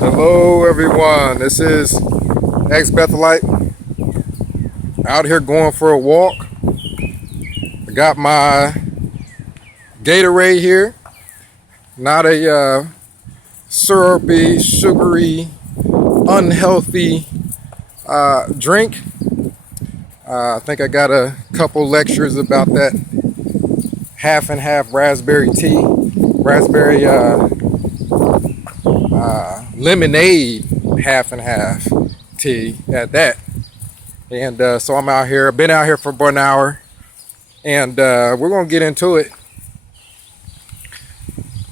Hello everyone, this is ex-Bethelite out here going for a walk. I got my Gatorade here, not a syrupy, sugary, unhealthy drink. I think I got a couple lectures about that half and half raspberry tea, raspberry lemonade half and half tea at that. And so I'm out here. I've been out here for about an hour, and we're gonna get into it.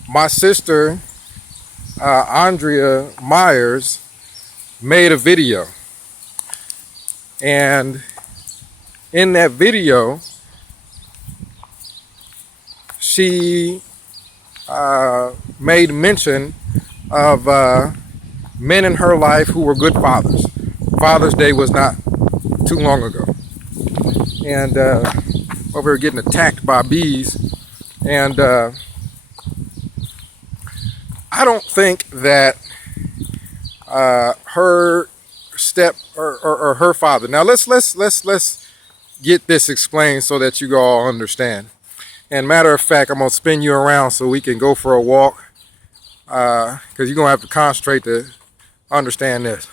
My sister Andrea Myers made a video, and in that video she made mention of men in her life who were good fathers. Father's Day was not too long ago, and over here getting attacked by bees. And I don't think that her step or her father. Now let's get this explained so that you all understand. And matter of fact, I'm gonna spin you around so we can go for a walk, because you're gonna have to concentrate to understand this.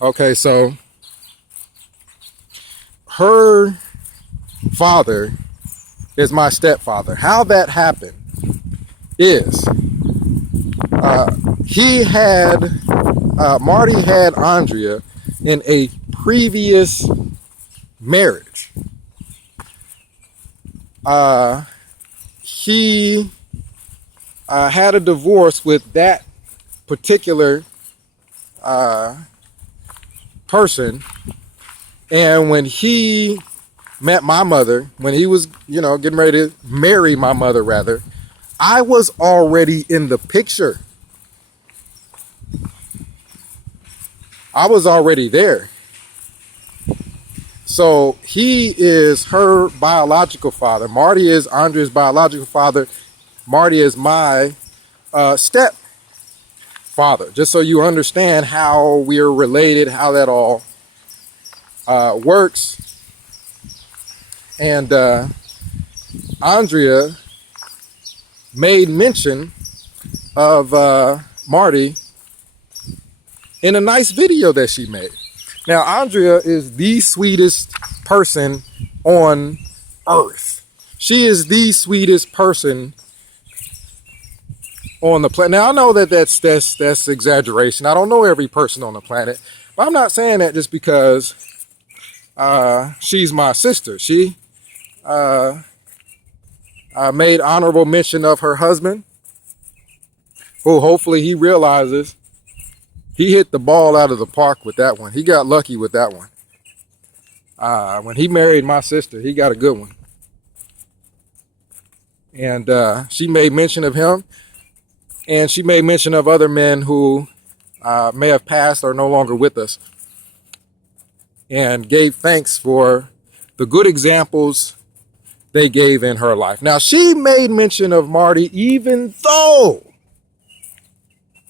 Okay, so her father is my stepfather. How that happened is Marty had Andrea in a previous marriage. He had a divorce with that particular person, and when he met my mother, when he was, getting ready to marry my mother, rather, I was already in the picture. I was already there. So he is her biological father. Marty is Andrea's biological father. Marty is my stepfather. Just so you understand how we're related, how that all works. And Andrea made mention of Marty in a nice video that she made. Now, Andrea is the sweetest person on earth. She is the sweetest person on the planet. Now, I know that that's exaggeration. I don't know every person on the planet, but I'm not saying that just because she's my sister. She made honorable mention of her husband, who hopefully he realizes he hit the ball out of the park with that one. He got lucky with that one. When he married my sister, he got a good one. And she made mention of him, and she made mention of other men who may have passed or no longer with us, and gave thanks for the good examples they gave in her life. Now, she made mention of Marty, even though,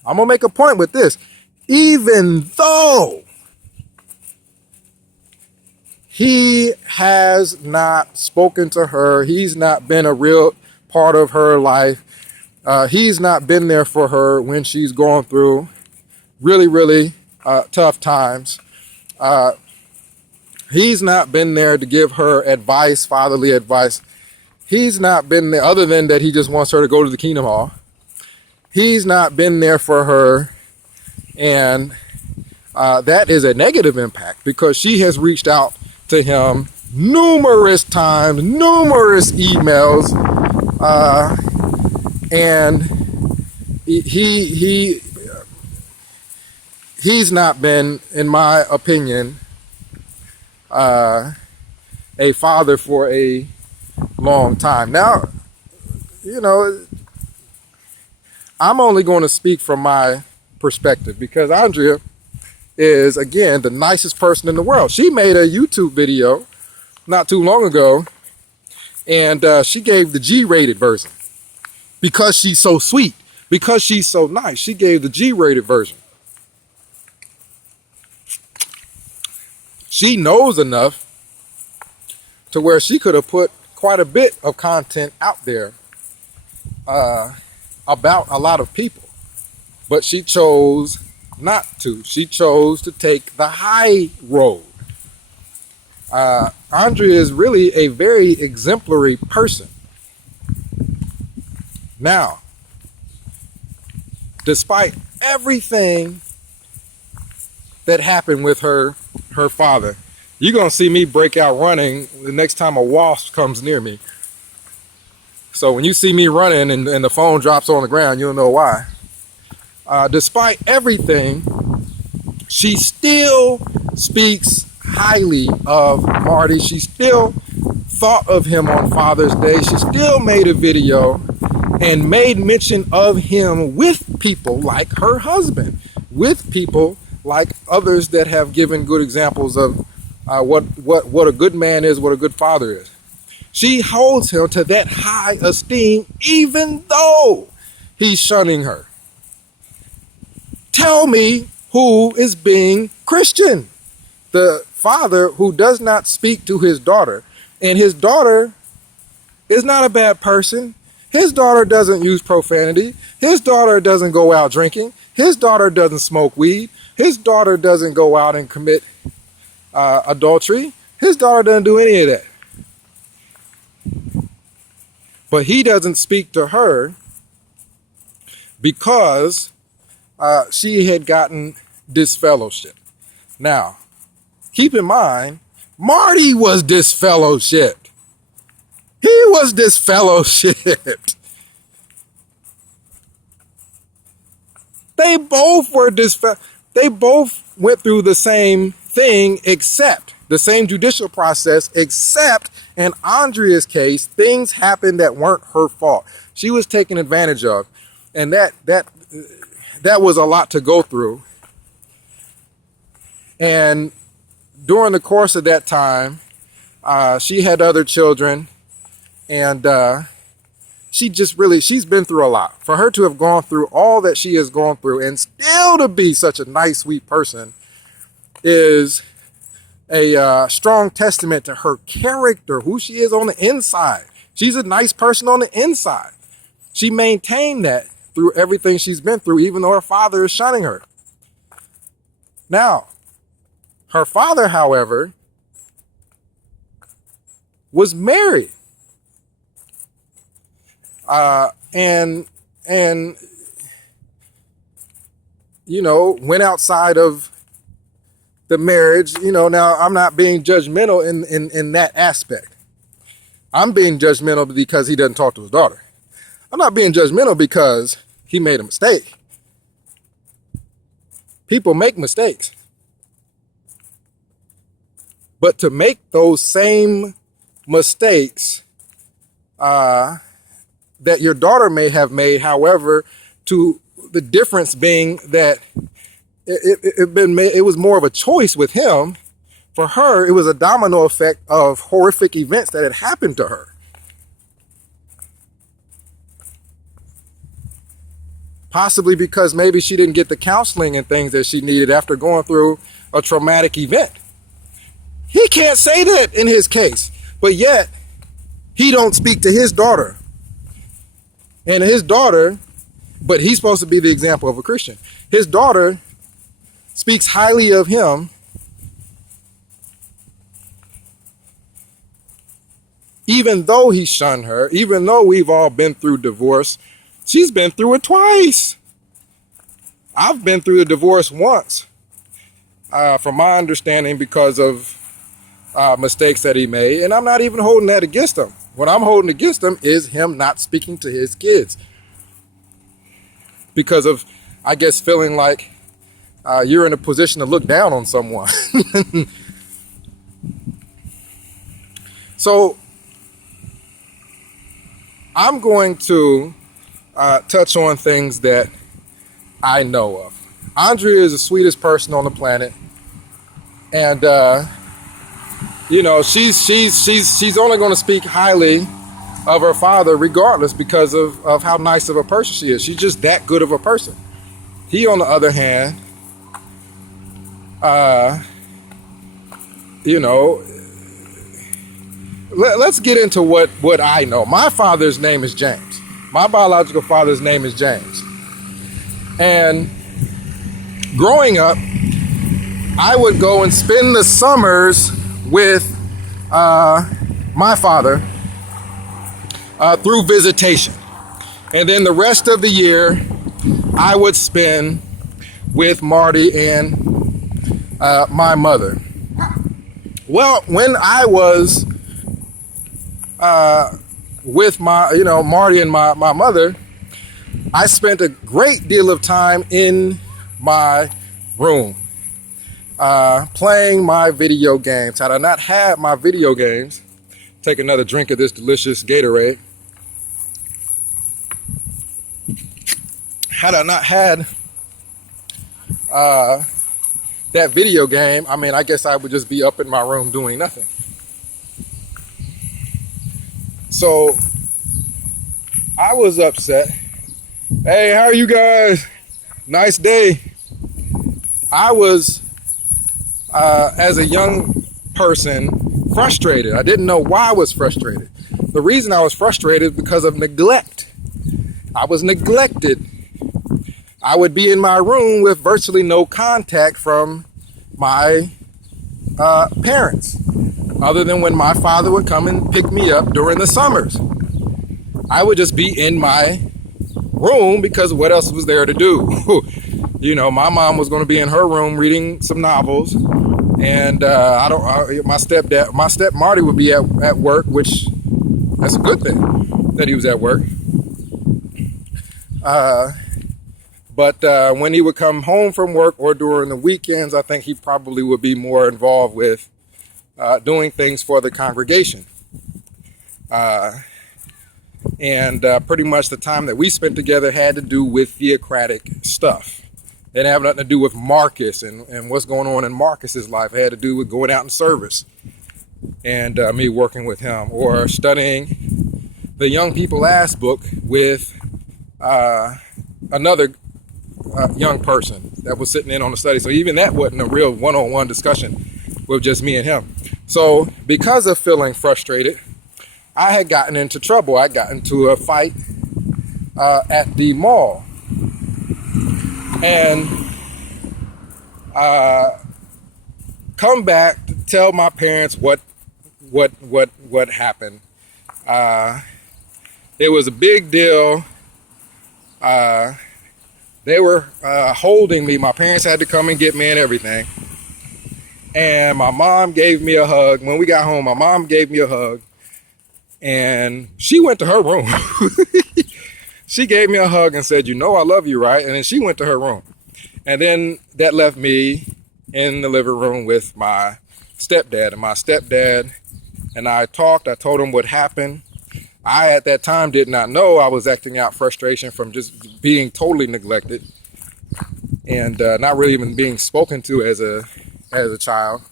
I'm going to make a point with this, even though he has not spoken to her, he's not been a real part of her life, he's not been there for her when she's going through really, really tough times. He's not been there to give her advice, fatherly advice. He's not been there, other than that he just wants her to go to the Kingdom Hall. He's not been there for her, and that is a negative impact, because she has reached out to him numerous times, numerous emails, and he's not been, in my opinion, a father for a long time. Now, I'm only going to speak from my perspective, because Andrea is, again, the nicest person in the world. She made a YouTube video not too long ago, and she gave the G-rated version because she's so sweet, because she's so nice. She gave the G-rated version. she knows enough to where she could have put quite a bit of content out there about a lot of people. But she chose not to. She chose to take the high road. Andrea is really a very exemplary person. Now, despite everything that happened with her father, you're going to see me break out running the next time a wasp comes near me. So when you see me running and the phone drops on the ground, you'll know why. Despite everything, she still speaks highly of Marty. She still thought of him on Father's Day. She still made a video and made mention of him with people like her husband, with people like others that have given good examples of what a good man is, what a good father is. She holds him to that high esteem, even though he's shunning her. Tell me who is being Christian? The father who does not speak to his daughter, and his daughter is not a bad person. His daughter doesn't use profanity. His daughter doesn't go out drinking. His daughter doesn't smoke weed. His daughter doesn't go out and commit adultery. His daughter doesn't do any of that. But he doesn't speak to her because she had gotten disfellowship. Now, keep in mind, Marty was disfellowshipped. He was disfellowshipped. They both were they both went through the same thing, except the same judicial process, except in Andrea's case, things happened that weren't her fault. She was taken advantage of. And that was a lot to go through. And during the course of that time, she had other children, and she's been through a lot. For her to have gone through all that she has gone through and still to be such a nice, sweet person is a strong testament to her character, who she is on the inside. She's a nice person on the inside. She maintained that through everything she's been through, even though her father is shunning her. Now, her father, however, was married. And you know, went outside of the marriage. You know, now I'm not being judgmental in that aspect. I'm being judgmental because he doesn't talk to his daughter. I'm not being judgmental because he made a mistake. People make mistakes. But to make those same mistakes that your daughter may have made, however, to the difference being that it was more of a choice with him. For her, it was a domino effect of horrific events that had happened to her. Possibly because maybe she didn't get the counseling and things that she needed after going through a traumatic event. He can't say that in his case, but yet he don't speak to his daughter. And his daughter, but he's supposed to be the example of a Christian. His daughter speaks highly of him, even though he shunned her, even though we've all been through divorce. She's been through it twice. I've been through the divorce once, from my understanding, because of mistakes that he made. And I'm not even holding that against him. What I'm holding against him is him not speaking to his kids. Because of, I guess, feeling like you're in a position to look down on someone. So I'm going to touch on things that I know of. Andrea is the sweetest person on the planet, and you know, she's only going to speak highly of her father, regardless, because of how nice of a person she is. She's just that good of a person. He, on the other hand, you know, let's get into what I know. My father's name is James. My biological father's name is James. And growing up, I would go and spend the summers with my father through visitation. And then the rest of the year, I would spend with Marty and my mother. Well, when I was with Marty and my mother, I spent a great deal of time in my room playing my video games. Had I not had my video games, take another drink of this delicious Gatorade. Had I not had that video game, I mean, I guess I would just be up in my room doing nothing. So I was upset. Hey, how are you guys? Nice day. I was, as a young person, frustrated. I didn't know why I was frustrated. The reason I was frustrated is because of neglect. I was neglected. I would be in my room with virtually no contact from my parents, other than when my father would come and pick me up during the summers. I would just be in my room because what else was there to do? You know, my mom was going to be in her room reading some novels, and my step Marty would be at work, which that's a good thing that he was at work. But when he would come home from work or during the weekends, I think he probably would be more involved with doing things for the congregation. And pretty much the time that we spent together had to do with theocratic stuff. It didn't have nothing to do with Marcus and what's going on in Marcus's life. It had to do with going out in service and me working with him, or studying the Young People Ask book with another young person that was sitting in on the study. So even that wasn't a real one-on-one discussion with just me and him. So because of feeling frustrated, I had gotten into trouble. I got into a fight at the mall, and come back to tell my parents what happened. It was a big deal. They were holding me. My parents had to come and get me and everything. And my mom gave me a hug. When we got home, my mom gave me a hug. And she went to her room. She gave me a hug and said, "You know I love you, right?" And then she went to her room. And then that left me in the living room with my stepdad. And my stepdad and I talked. I told him what happened. I, at that time, did not know I was acting out frustration from just being totally neglected and not really even being spoken to as a child.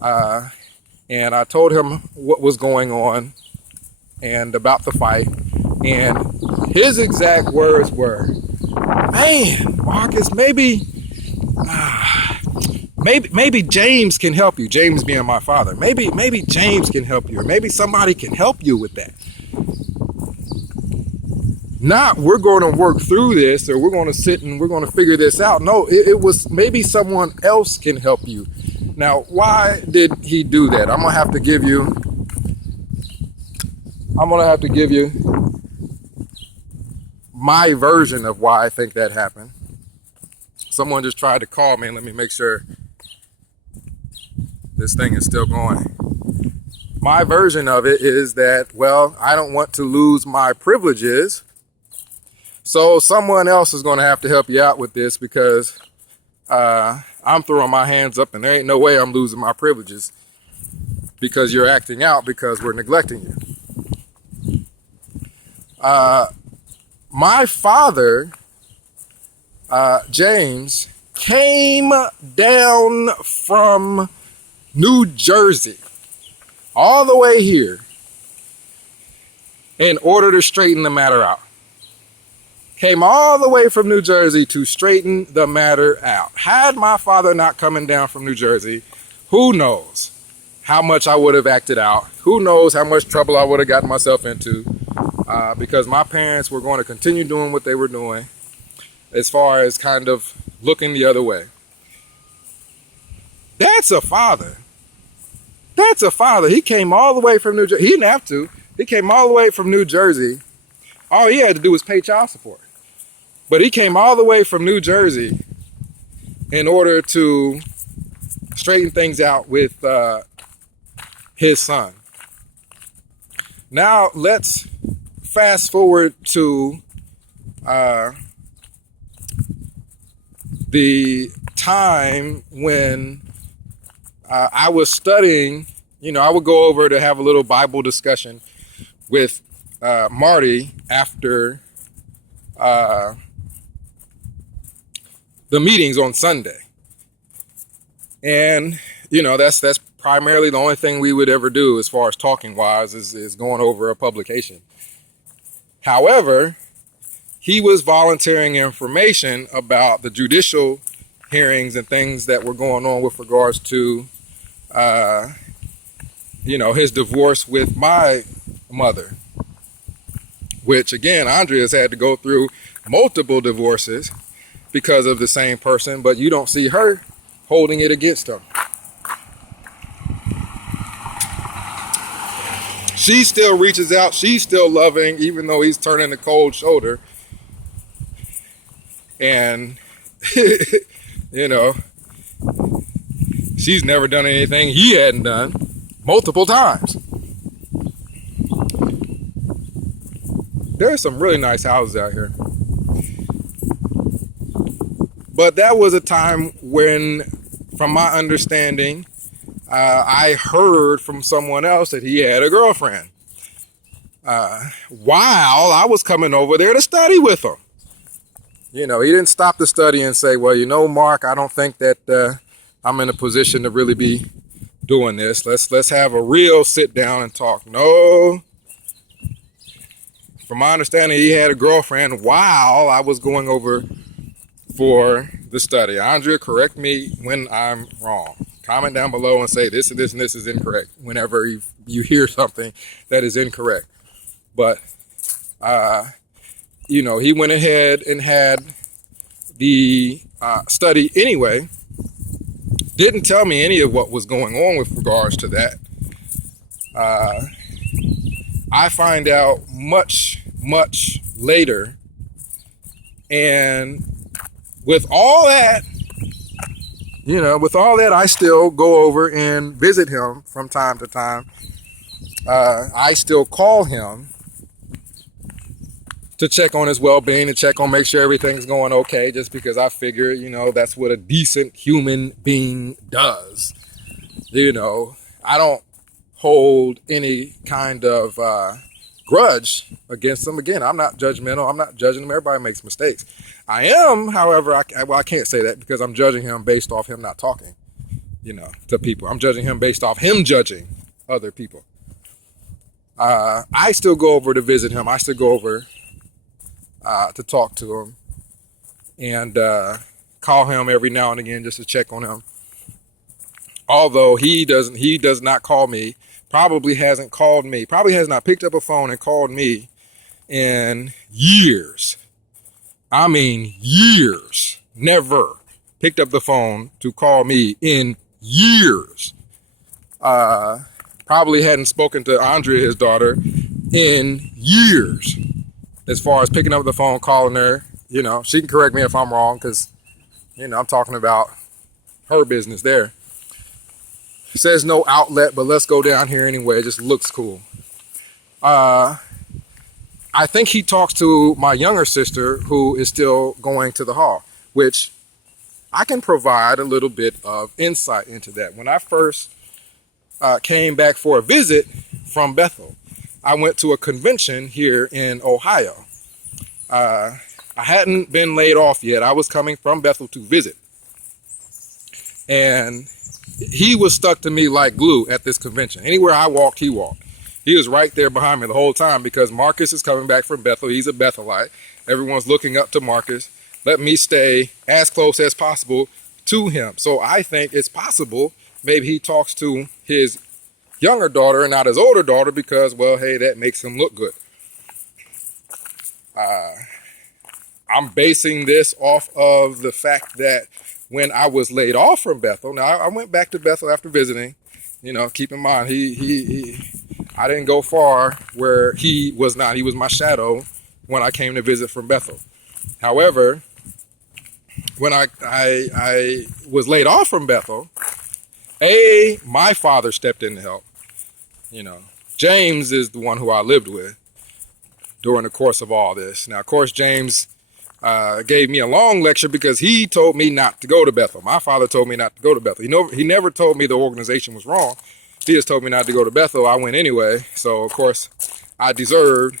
And I told him what was going on and about the fight. And his exact words were, "Man, Marcus, maybe James can help you." James being my father. Maybe James can help you, or maybe somebody can help you with that. Not we're going to work through this, or we're going to sit and we're going to figure this out. No, it was maybe someone else can help you. Now, why did he do that? I'm gonna have to give you my version of why I think that happened. Someone just tried to call me, and let me make sure this thing is still going. My version of it is that, well, I don't want to lose my privileges, so someone else is going to have to help you out with this, because I'm throwing my hands up and there ain't no way I'm losing my privileges because you're acting out because we're neglecting you. My father, James, came down from New Jersey all the way here in order to straighten the matter out. Came all the way from New Jersey to straighten the matter out. Had my father not coming down from New Jersey, who knows? how much I would have acted out. Who knows how much trouble I would have gotten myself into, because my parents were going to continue doing what they were doing as far as kind of looking the other way. That's a father. That's a father. He came all the way from New Jersey. He didn't have to. He came all the way from New Jersey. All he had to do was pay child support. But he came all the way from New Jersey in order to straighten things out with his son. Now let's fast forward to the time when I was studying. I would go over to have a little Bible discussion with Marty after the meetings on Sunday. And, that's primarily the only thing we would ever do as far as talking wise is going over a publication. However, he was volunteering information about the judicial hearings and things that were going on with regards to, his divorce with my mother, which again, Andrea's had to go through multiple divorces because of the same person, but you don't see her holding it against him. She still reaches out. She's still loving, even though he's turning the cold shoulder. And, she's never done anything he hadn't done multiple times. There's some really nice houses out here. But that was a time when, from my understanding, I heard from someone else that he had a girlfriend while I was coming over there to study with him. He didn't stop the study and say, well, Mark, I don't think that I'm in a position to really be doing this. Let's have a real sit down and talk. No. From my understanding, he had a girlfriend while I was going over for the study. Andrea, correct me when I'm wrong. Comment down below and say this and this and this is incorrect whenever you hear something that is incorrect. But, he went ahead and had the study anyway. Didn't tell me any of what was going on with regards to that. I find out much, much later. And with all that, I still go over and visit him from time to time. I still call him to check on his well-being, to check on, make sure everything's going okay, just because I figure, that's what a decent human being does. I don't hold any kind of grudge against them. Again, I'm not judgmental. I'm not judging them. Everybody makes mistakes. I am, however, I can't say that because I'm judging him based off him not talking, to people. I'm judging him based off him judging other people. I still go over to visit him. I still go over to talk to him and call him every now and again just to check on him. Although he does not call me, probably hasn't called me, probably has not picked up a phone and called me in years. I mean, years. Never picked up the phone to call me in years. Probably hadn't spoken to Andrea, his daughter, in years. As far as picking up the phone, calling her, she can correct me if I'm wrong because, I'm talking about her business there. It says no outlet, but let's go down here anyway. It just looks cool. I think he talks to my younger sister who is still going to the hall, which I can provide a little bit of insight into that. When I first came back for a visit from Bethel, I went to a convention here in Ohio. I hadn't been laid off yet. I was coming from Bethel to visit. And he was stuck to me like glue at this convention. Anywhere I walked, he walked. He was right there behind me the whole time because Marcus is coming back from Bethel. He's a Bethelite. Everyone's looking up to Marcus. Let me stay as close as possible to him. So I think it's possible maybe he talks to his younger daughter and not his older daughter because, well, hey, that makes him look good. I'm basing this off of the fact that when I was laid off from Bethel, now I went back to Bethel after visiting. Keep in mind, I didn't go far where he was not. He was my shadow when I came to visit from Bethel. However, when I was laid off from Bethel, my father stepped in to help. James is the one who I lived with during the course of all this. Now, of course, James gave me a long lecture because he told me not to go to Bethel. My father told me not to go to Bethel. He never told me the organization was wrong. He just told me not to go to Bethel. I went anyway. So, of course, I deserved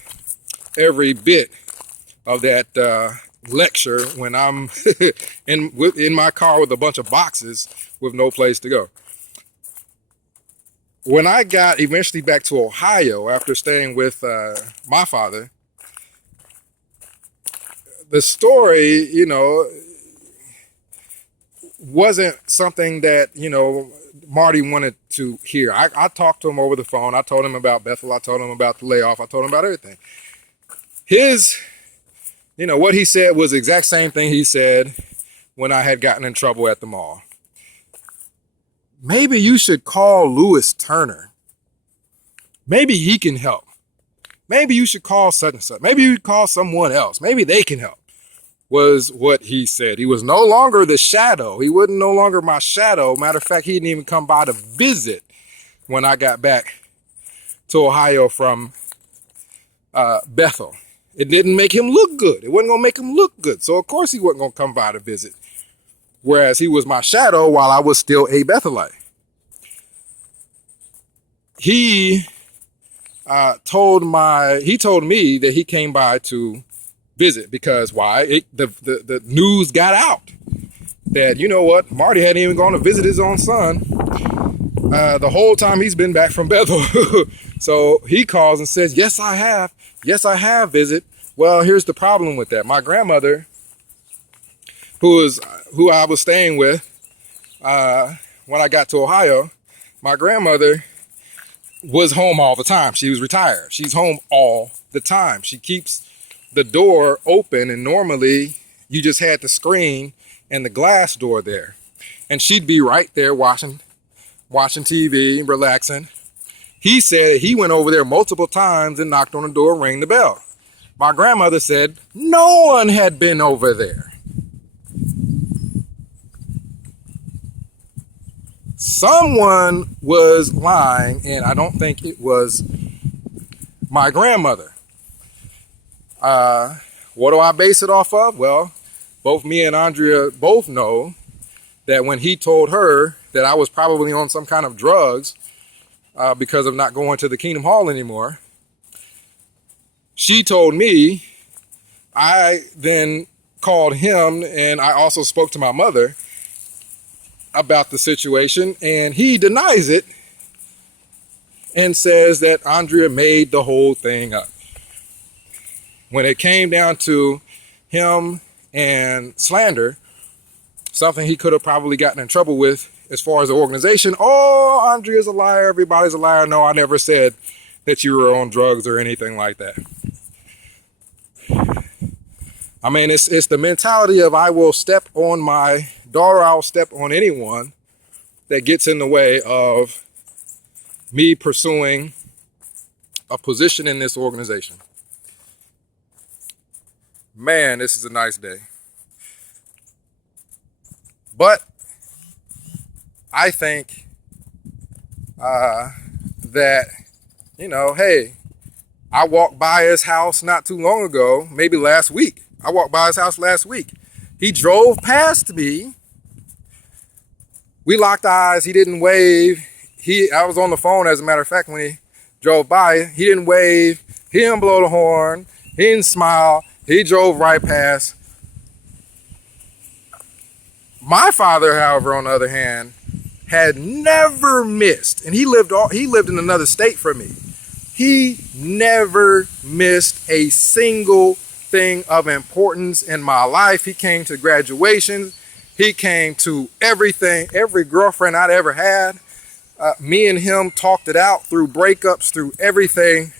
every bit of that lecture when I'm in my car with a bunch of boxes with no place to go. When I got eventually back to Ohio after staying with my father, the story, wasn't something that, Marty wanted to hear. I talked to him over the phone. I told him about Bethel. I told him about the layoff. I told him about everything. What he said was the exact same thing he said when I had gotten in trouble at the mall. Maybe you should call Lewis Turner. Maybe he can help. Maybe you should call such and such. Maybe you call someone else. Maybe they can help, was what he said. He was no longer the shadow. He wasn't no longer my shadow. Matter of fact, he didn't even come by to visit when I got back to Ohio from Bethel. It didn't make him look good. It wasn't going to make him look good. So, of course, he wasn't going to come by to visit. Whereas he was my shadow while I was still a Bethelite. He told me that he came by to visit because why? The news got out that, Marty hadn't even gone to visit his own son the whole time he's been back from Bethel. So he calls and says, yes, I have. Yes, I have visit. Well, here's the problem with that. My grandmother, who I was staying with when I got to Ohio, my grandmother was home all the time. She was retired. She's home all the time. She keeps the door open, and normally you just had the screen and the glass door there. And she'd be right there watching TV, relaxing. He said he went over there multiple times and knocked on the door, rang the bell. My grandmother said no one had been over there. Someone was lying, and I don't think it was my grandmother. What do I base it off of? Well, both me and Andrea both know that when he told her that I was probably on some kind of drugs because of not going to the Kingdom Hall anymore, she told me. I then called him, and I also spoke to my mother about the situation, and he denies it and says that Andrea made the whole thing up. When it came down to him and slander, something he could have probably gotten in trouble with as far as the organization, Andrea's a liar, everybody's a liar. No, I never said that you were on drugs or anything like that. I mean, it's the mentality of I will step on my daughter, I'll step on anyone that gets in the way of me pursuing a position in this organization. Man, this is a nice day. But I think that, hey, I walked by his house not too long ago, maybe last week. I walked by his house last week. He drove past me. We locked eyes. He didn't wave. I was on the phone, as a matter of fact, when he drove by. He didn't wave. He didn't blow the horn. He didn't smile. He drove right past. My father, however, on the other hand, had never missed, and he lived in another state from me. He never missed a single thing of importance in my life. He came to graduations. He came to everything, every girlfriend I'd ever had. Me and him talked it out through breakups, through everything.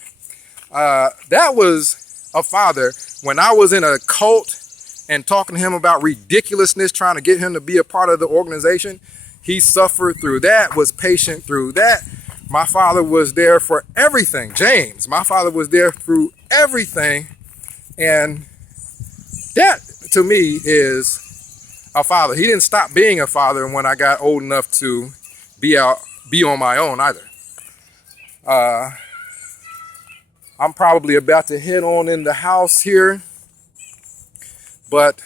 That was a father. When I was in a cult and talking to him about ridiculousness, trying to get him to be a part of the organization, he suffered through that, was patient through that. My father was there for everything. James, my father was there through everything. And that, to me, is a father. He didn't stop being a father when I got old enough to be on my own either. I'm probably about to head on in the house here. But,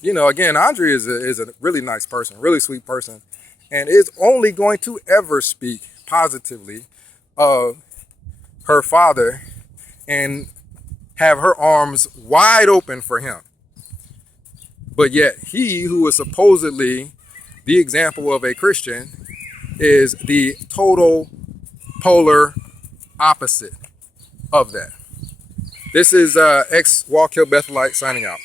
you know, again, Andre is a really nice person, really sweet person, and is only going to ever speak positively of her father and have her arms wide open for him. But yet he, who is supposedly the example of a Christian, is the total polar opposite of that. This is ex-Wallkill Bethelite signing out.